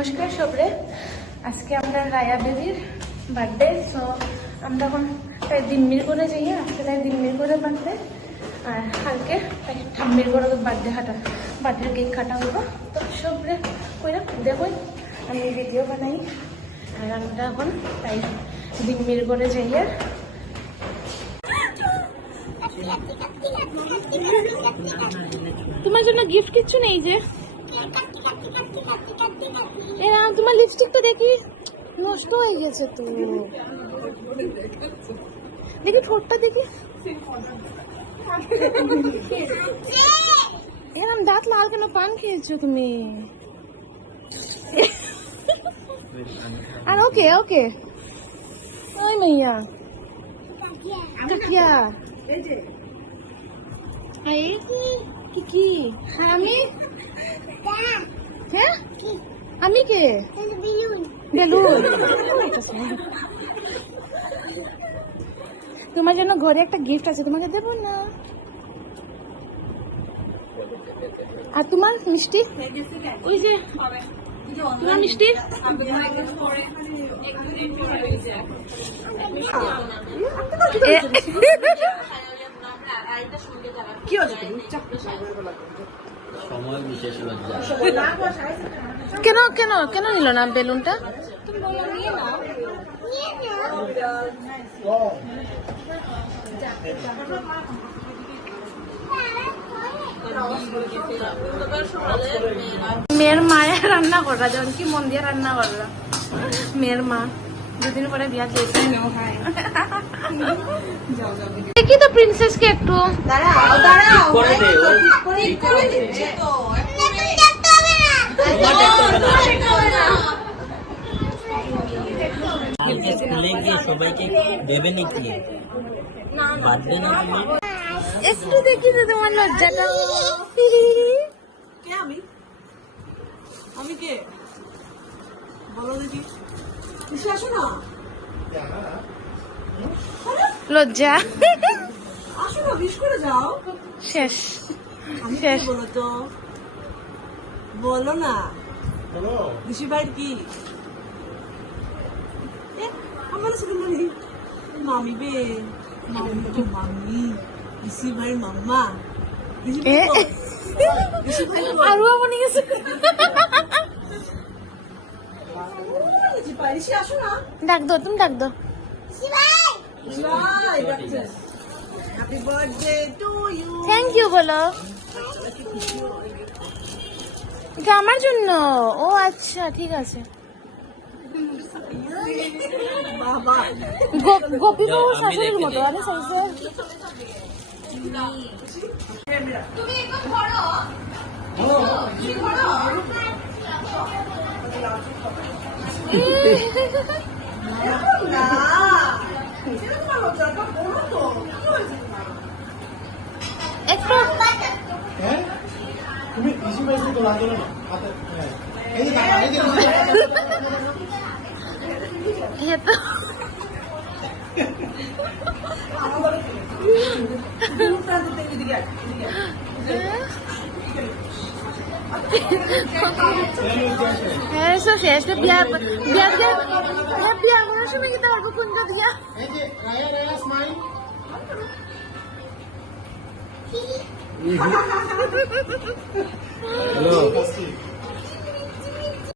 নমস্কার সবরে। আজকে আমরা রায়া বেবির বার্থডে, সো আমরা এখন তাই দিনমির করে যাই। আজকে তাই দিনমির করে বার্থডে, আর কালকে তাই ঠাম্মির করে বার্থডে কেক কাটা হবো। তো সবরে কইরা দেখো আমি ভিডিও বানাই, আর আমরা এখন তাই দিনমির করে যাই। তোমার জন্য গিফট কিচ্ছু নেই যে, তোমার লিপস্টিকটা দেখি নষ্ট হয়ে গেছে। তো দেখি ঠোঁটটা দেখি, এরম দাঁত লাল কেন? পান খেয়েছো তুমি? আর ওকে ওকে ওই মাইয়া কাকিয়া কি কি আমি হ্যাঁ আমি কে বেলুন। তোমার জন্য ঘরে একটা গিফট আছে, তোমাকে দেবো না? আর তোমার মিষ্টি ওই যে তোমার মিষ্টি কি কেন কেন কেন নিল না বেলুনটা? মেয়ের মায়ে রান্না করা, যেমন কি মন দিয়ে রান্না করলো মেয়ের মা। দুদিন পরে বিয়া দিয়েছে। দেখি তো প্রিন্সেসকে একটু একটু দেখি তো তোমার লজ্জাটা। আমি কে বলো দেখি, আসো না, লজ্জা আসো না, বিশ করে যাও। শেষ আমি কে শেষ। বলো তো, বলো না, ঋষি ভাইয়ের কি? আমার সাথে বলি মামি বে, মামি তো মামি, ঋষি ভাইয়ের মাম্মা। আরো মনে গেছে। আসো না, ডাক দো, তুমি ডাক দো। Happy birthday to you. Thank you বলো। এটা আমার জন্য? ও আচ্ছা, ঠিক আছে। বাবা গোপী বাবু শাশুড়ির মতো। আরে তুমি একটু ধরো, তুমি ধরো। না একটু তুমি ইজি বাইসে তো লাগলো না হাতে। এই যে এই যে ये तो শেষ বিয়া বিয়া বিয়া করার সময় কিন্তু অল্প কুঞ্জ দিয়া। এই যে রায়া রায়া স্মাইল। হ্যালো